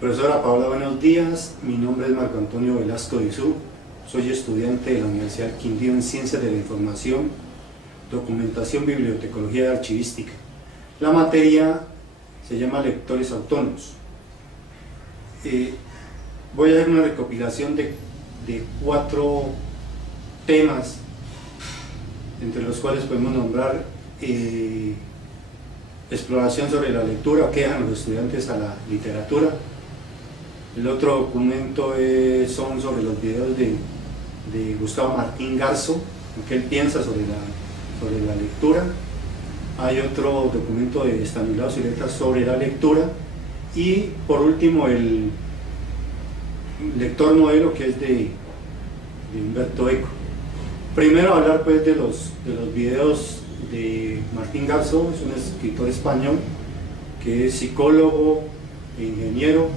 Profesora Paola, buenos días. Mi nombre es Marco Antonio Velasco Dizú. Soy estudiante de la Universidad del Quindío en Ciencias de la Información, Documentación, Bibliotecología y Archivística. La materia se llama Lectores Autónomos. Voy a hacer una recopilación de 4 temas, entre los cuales podemos nombrar exploración sobre la lectura, qué dejan los estudiantes a la literatura. El otro documento son sobre los videos de Gustavo Martín Garzo, lo que él piensa sobre la lectura. Hay otro documento de Estanislao Zuleta sobre la lectura. Y por último el lector modelo, que es de Humberto Eco. Primero hablar pues de los videos de Martín Garzo. Es un escritor español que es psicólogo e ingeniero,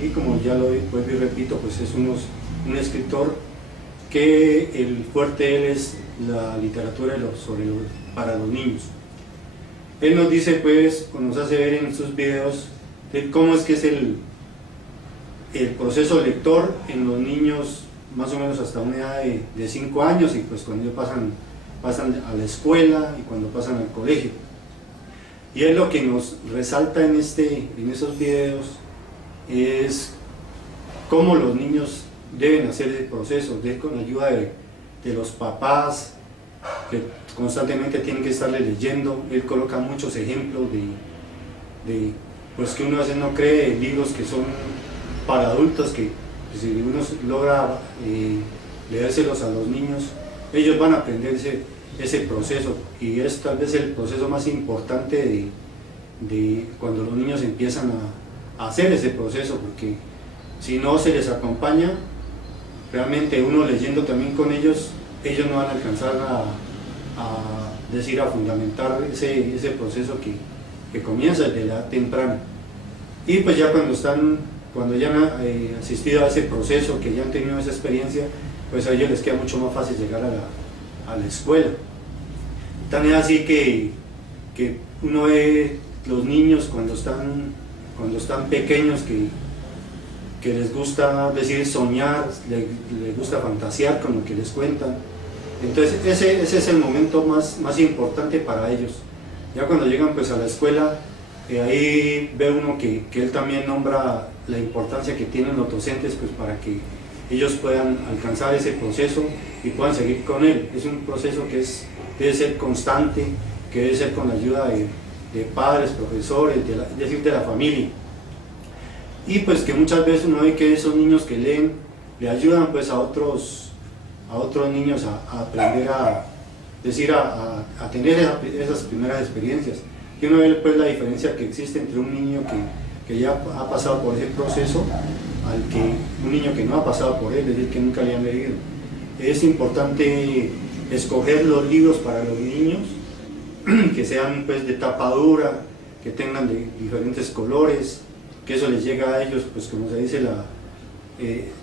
y como ya lo vuelvo y repito, pues es un escritor que el fuerte de él es la literatura para los niños. Él nos dice pues, o nos hace ver en sus videos, de cómo es que es el proceso lector en los niños más o menos hasta una edad de 5 años, y pues cuando ellos pasan a la escuela y cuando pasan al colegio. Y es lo que nos resalta en esos videos, es cómo los niños deben hacer ese proceso, con la ayuda de los papás, que constantemente tienen que estarle leyendo. Él coloca muchos ejemplos pues que uno a veces no cree, libros que son para adultos, que si uno logra leérselos a los niños, ellos van a aprender ese proceso, y es tal vez el proceso más importante de cuando los niños empiezan a hacer ese proceso, porque si no se les acompaña, realmente uno leyendo también con ellos no van a alcanzar a fundamentar ese proceso que comienza desde la edad temprana. Y pues ya cuando ya han asistido a ese proceso, que ya han tenido esa experiencia, pues a ellos les queda mucho más fácil llegar a la escuela. Tan es así que uno ve los niños cuando están pequeños, que les gusta decir soñar, les gusta fantasear con lo que les cuentan. Entonces ese es el momento más importante para ellos. Ya cuando llegan pues a la escuela, ahí ve uno que él también nombra la importancia que tienen los docentes, pues para que ellos puedan alcanzar ese proceso y puedan seguir con él. Es un proceso que debe ser constante, que debe ser con la ayuda de padres, profesores, es decir, de la familia. Y pues que muchas veces uno ve que esos niños que leen le ayudan pues a otros niños a aprender a tener esas primeras experiencias. Y uno ve pues la diferencia que existe entre un niño que ya ha pasado por ese proceso un niño que no ha pasado por él, es decir, que nunca le han leído. Es importante escoger los libros para los niños que sean pues de tapa dura, que tengan de diferentes colores, que eso les llega a ellos, pues como se dice,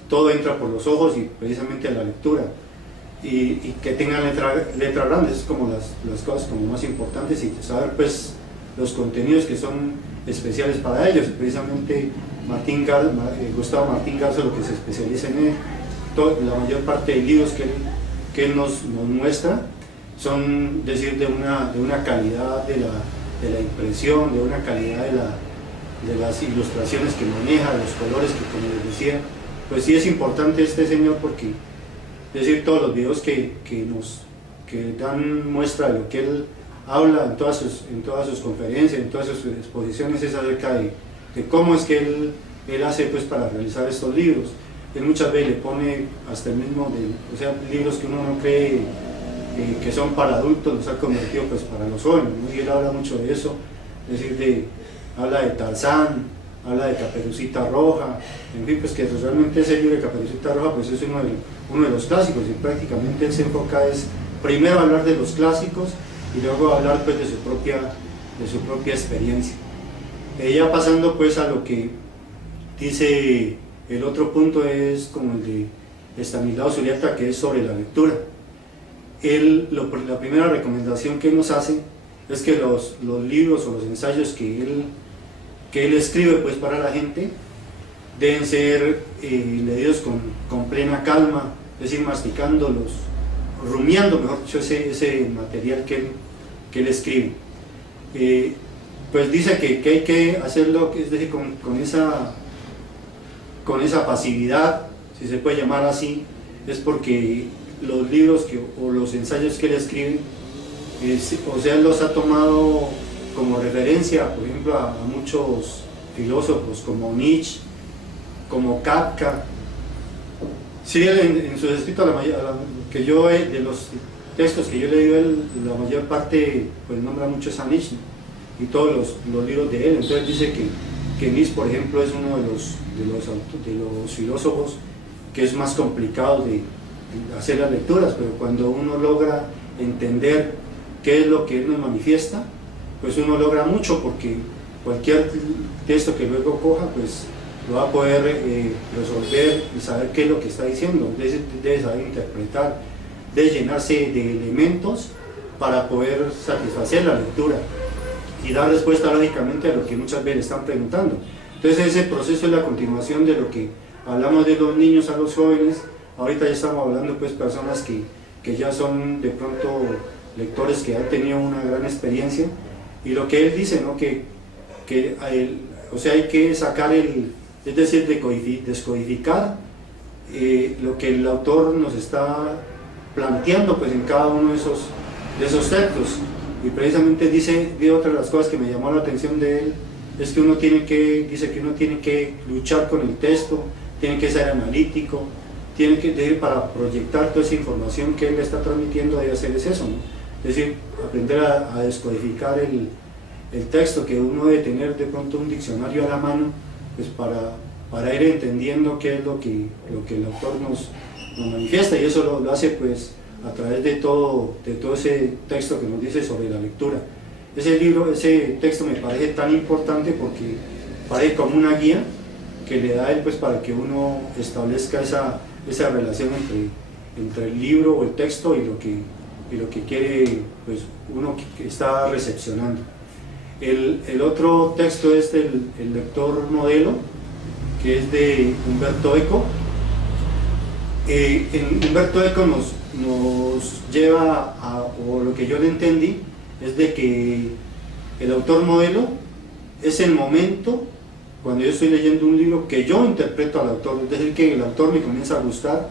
todo entra por los ojos, y precisamente a la lectura, y que tengan letra grande. Es como las cosas como más importantes, y saber pues los contenidos que son especiales para ellos. Precisamente Gustavo Martín Garzo lo que se especializa en él, la mayor parte de libros que él nos muestra son, decir, de una calidad de la impresión, de una calidad de las ilustraciones que maneja, de los colores que, como les decía, pues sí es importante este señor, porque, es decir, todos los videos que dan muestra de lo que él habla en todas sus conferencias, en todas sus exposiciones, es acerca de cómo es que él hace pues para realizar estos libros. Él muchas veces le pone hasta el mismo, libros que uno no cree que son para adultos, los ha convertido pues para los jóvenes, ¿no? Y él habla mucho de eso, es decir, habla de Tarzán, habla de Caperucita Roja, en fin, pues que realmente ese libro de Caperucita Roja pues es uno de los clásicos, y prácticamente él se enfoca primero a hablar de los clásicos y luego a hablar pues de su propia experiencia. Ya pasando pues a lo que dice el otro punto, es como el de Estanislao Zuleta, que es sobre la lectura. La primera recomendación que nos hace es que los libros o los ensayos que él que él escribe pues para la gente deben ser leídos con plena calma, es decir, masticándolos, rumiando, mejor dicho, ese material que él escribe. Pues dice que hay que hacerlo, es decir, con esa pasividad, si se puede llamar así, es porque los libros o los ensayos que él escribe, o sea, él los ha tomado como referencia, por ejemplo, a muchos filósofos como Nietzsche, como Kafka. Sí, él en sus escritos, de los textos que yo he leído, la mayor parte pues nombra mucho a Nietzsche, ¿no? Y todos los libros de él. Entonces dice que Nietzsche, por ejemplo, es uno de los filósofos que es más complicado de hacer las lecturas, pero cuando uno logra entender qué es lo que él nos manifiesta, pues uno logra mucho, porque cualquier texto que luego coja, pues lo va a poder resolver y saber qué es lo que está diciendo, debe saber interpretar, debe llenarse de elementos para poder satisfacer la lectura y dar respuesta lógicamente a lo que muchas veces están preguntando. Entonces ese proceso es la continuación de lo que hablamos de los niños a los jóvenes. Ahorita ya estamos hablando pues personas que ya son de pronto lectores que han tenido una gran experiencia, y lo que él dice, ¿no? O sea, hay que sacar es decir, descodificar lo que el autor nos está planteando pues en cada uno de esos textos. Y precisamente dice otra de las cosas que me llamó la atención de él, es que dice que uno tiene que luchar con el texto, tiene que ser analítico, para proyectar toda esa información que él está transmitiendo, debe hacer eso, ¿no? Es decir, aprender a descodificar el texto, que uno debe tener de pronto un diccionario a la mano, pues para ir entendiendo qué es lo que el autor nos manifiesta, y eso lo hace pues a través de todo ese texto que nos dice sobre la lectura. Ese texto me parece tan importante porque parece como una guía que le da a él pues para que uno establezca esa relación entre el libro o el texto y lo que quiere pues uno que está recepcionando. El otro texto es el lector modelo, que es de Umberto Eco. Humberto Eco nos lleva o lo que yo le entendí, es de que el autor modelo es el momento, cuando yo estoy leyendo un libro, que yo interpreto al autor, es decir, que el autor me comienza a gustar,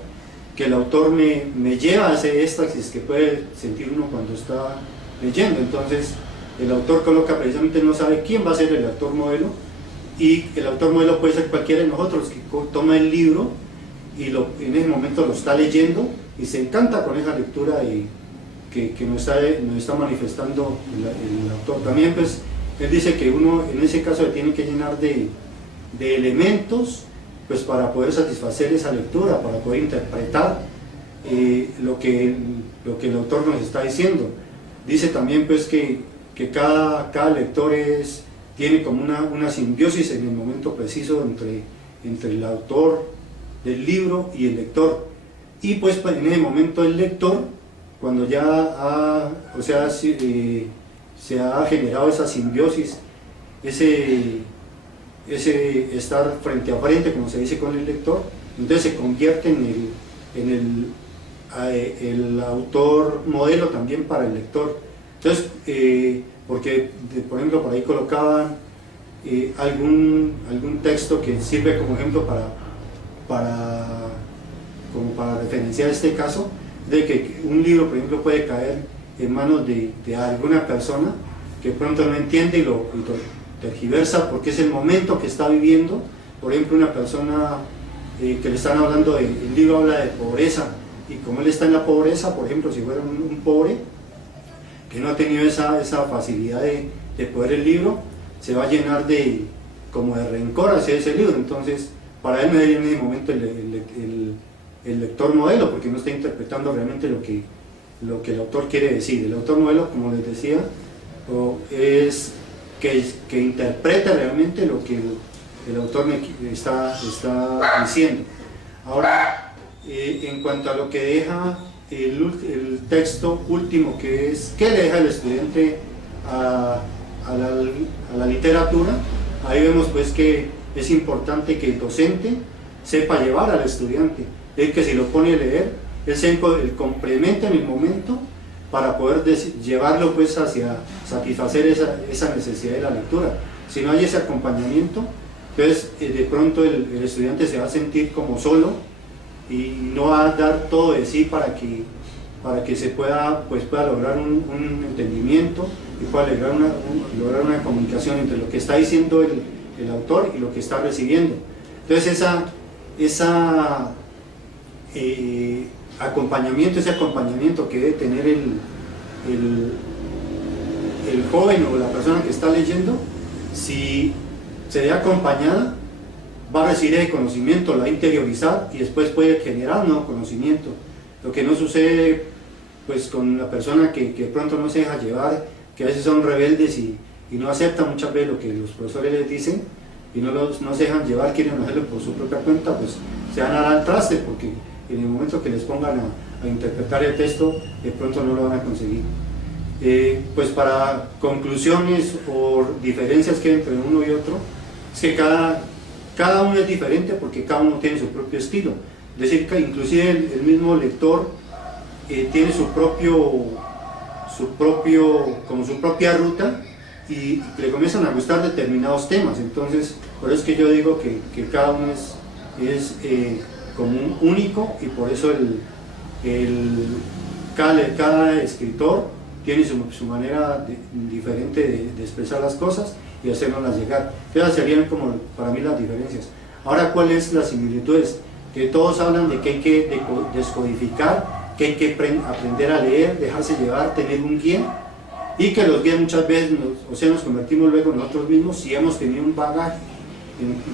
que el autor me lleva a ese éxtasis que puede sentir uno cuando está leyendo. Entonces el autor coloca, precisamente no sabe quién va a ser el autor modelo, y el autor modelo puede ser cualquiera de nosotros que toma el libro y en ese momento lo está leyendo y se encanta con esa lectura que nos está manifestando el autor. También pues él dice que uno en ese caso le tiene que llenar de elementos pues para poder satisfacer esa lectura, para poder interpretar lo que el autor nos está diciendo. Dice también pues que cada lector tiene como una simbiosis en el momento preciso entre el autor del libro y el lector, y pues en ese momento el lector, cuando ya se ha generado esa simbiosis, ese estar frente a frente, como se dice, con el lector, entonces se convierte en el autor modelo también para el lector. Entonces, porque por ejemplo por ahí colocaban algún texto que sirve como ejemplo para referenciar este caso, de que un libro por ejemplo puede caer en manos de alguna persona que pronto no entiende y lo tergiversa porque es el momento que está viviendo. Por ejemplo, una persona que le están hablando, el libro habla de pobreza, y como él está en la pobreza, por ejemplo, si fuera un pobre que no ha tenido esa facilidad de poder el libro, se va a llenar como de rencor hacia ese libro. Entonces para él no es en ese momento el lector modelo, porque no está interpretando realmente lo que el autor quiere decir. El autor modelo, como les decía, es que interpreta realmente lo que el autor está diciendo. Ahora, en cuanto a lo que deja el texto último, que es ¿qué le deja el estudiante a la literatura? ahí vemos pues que es importante que el docente sepa llevar al estudiante, es que si lo pone a leer, el complementa en el momento para poder llevarlo pues hacia satisfacer esa necesidad de la lectura. Si no hay ese acompañamiento, entonces de pronto el estudiante se va a sentir como solo y no va a dar todo de sí para que se pueda lograr un entendimiento y pueda lograr una comunicación entre lo que está diciendo el autor y lo que está recibiendo. Entonces ese acompañamiento que debe tener el joven o la persona que está leyendo, si se ve acompañada, va a recibir el conocimiento, lo va a interiorizar y después puede generar un nuevo conocimiento. Lo que no sucede pues con la persona que de pronto no se deja llevar, que a veces son rebeldes y no aceptan muchas veces lo que los profesores les dicen y no se dejan llevar, quieren hacerlo por su propia cuenta, pues se van a dar al traste, porque en el momento que les pongan a interpretar el texto, de pronto no lo van a conseguir. Pues para conclusiones o diferencias que hay entre uno y otro, es que cada uno es diferente porque cada uno tiene su propio estilo. Es decir, que inclusive el mismo lector tiene su propia ruta y le comienzan a gustar determinados temas. Entonces, por eso es que yo digo que cada uno es como un único, y por eso cada escritor tiene su manera diferente de expresar las cosas y hacernoslas llegar. Esas serían como para mí las diferencias. Ahora, ¿cuáles las similitudes? Que todos hablan de que hay que descodificar, que hay que aprender a leer, dejarse llevar, tener un guía, y que los guías muchas veces nos convertimos luego nosotros mismos si hemos tenido un bagaje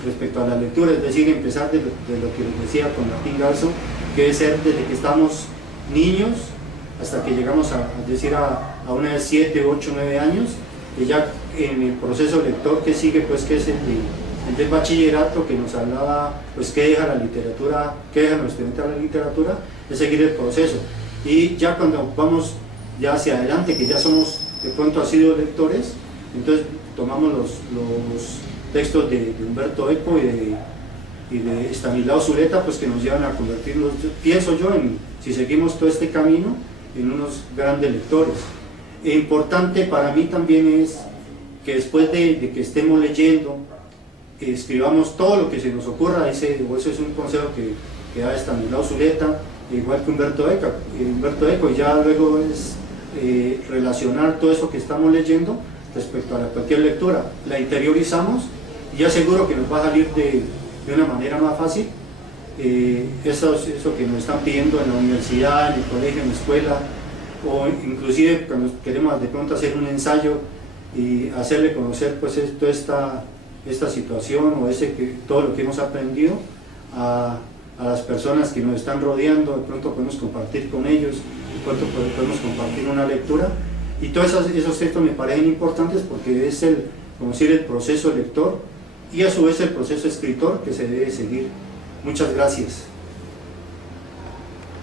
respecto a la lectura, es decir, empezar de lo que les decía con Martín Garzo, que debe ser desde que estamos niños hasta que llegamos a una de 7, 8, 9 años, y ya en el proceso lector que sigue, pues que es el del bachillerato, que nos hablaba pues qué deja la literatura, qué deja nuestro estudiante a la literatura, es seguir el proceso. Y ya cuando vamos ya hacia adelante, que ya somos de pronto asiduos lectores, entonces tomamos los textos de Umberto Eco y de Estanislao Zuleta, pues que nos llevan a convertirnos, pienso yo, si seguimos todo este camino, en unos grandes lectores. E importante para mí también es que después de que estemos leyendo, escribamos todo lo que se nos ocurra. Eso es un consejo que da Estanislao Zuleta, igual que Umberto Eco, y ya luego es relacionar todo eso que estamos leyendo respecto a cualquier lectura, la interiorizamos y ya seguro que nos va a salir de una manera más fácil. Eso que nos están pidiendo en la universidad, en el colegio, en la escuela, o inclusive cuando queremos de pronto hacer un ensayo y hacerle conocer pues toda esta situación o todo lo que hemos aprendido a las personas que nos están rodeando. De pronto podemos compartir con ellos, de pronto podemos compartir una lectura, y todos esos textos me parecen importantes porque es el proceso lector y a su vez el proceso escritor que se debe seguir. Muchas gracias.